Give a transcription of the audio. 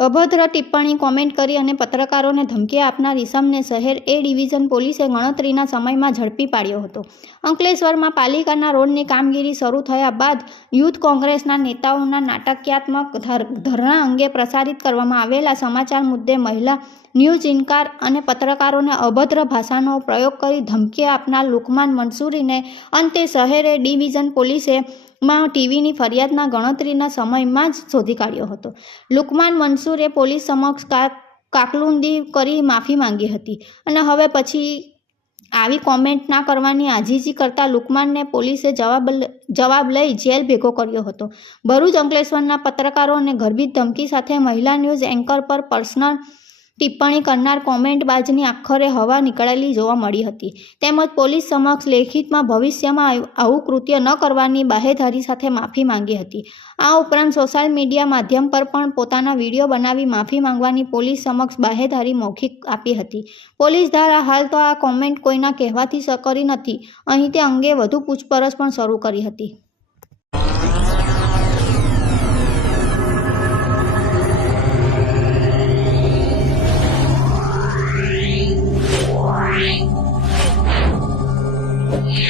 અભદ્ર ટિપ્પણી કોમેન્ટ કરી અને પત્રકારોને ધમકી આપનાર ઇસમને શહેર એ ડિવિઝન પોલીસે ગણતરીના સમયમાં ઝડપી પાડ્યો હતો. અંકલેશ્વરમાં પાલિકાના રોડની કામગીરી શરૂ થયા બાદ યુથ કોંગ્રેસના નેતાઓના નાટક્યાત્મક ધર- ધરણા અંગે પ્રસારિત કરવામાં આવેલા સમાચાર મુદ્દે મહિલા ન્યૂઝ ઇન્કાર અને પત્રકારોને અભદ્ર ભાષાનો પ્રયોગ કરી ધમકી આપનાર લુકમાન મંસૂરીને અંતે શહેરે ડિવિઝન પોલીસે માં ટીવીની ફરિયાદના ગણતરીના સમયમાં જ શોધી કાઢ્યો હતો. લુકમાન મંસૂરે પોલીસ સમક્ષ કાકલુંદી કરી માફી માંગી હતી અને હવે પછી આવી કોમેન્ટ ના કરવાની આજીજી કરતા લુકમાનને પોલીસે જવાબ જવાબ લઈ જેલ ભેગો કર્યો હતો. ભરૂચ અંકલેશ્વરના પત્રકારો અને ગર્ભિત ધમકી સાથે મહિલા ન્યૂઝ એન્કર પર પર્સનલ ટિપ્પણી કરનાર કોમેન્ટબાજની આખરે હવા નીકળેલી જોવા મળી હતી. તેમજ પોલીસ સમક્ષ લેખિતમાં ભવિષ્યમાં આવ- કૃત્ય ન કરવાની બાહેધારી સાથે માફી માંગી હતી. આ ઉપરાંત સોશિયલ મીડિયા માધ્યમ પર પણ પોતાના વીડિયો બનાવી માફી માંગવાની પોલીસ સમક્ષ બાહેધારી મૌખિક આપી હતી. પોલીસ દ્વારા હાલ તો આ કોમેન્ટ કોઈના કહેવાથી સકરી કરી નથી. અહીં તે અંગે વધુ પૂછપરછ પણ શરૂ કરી હતી. Yeah.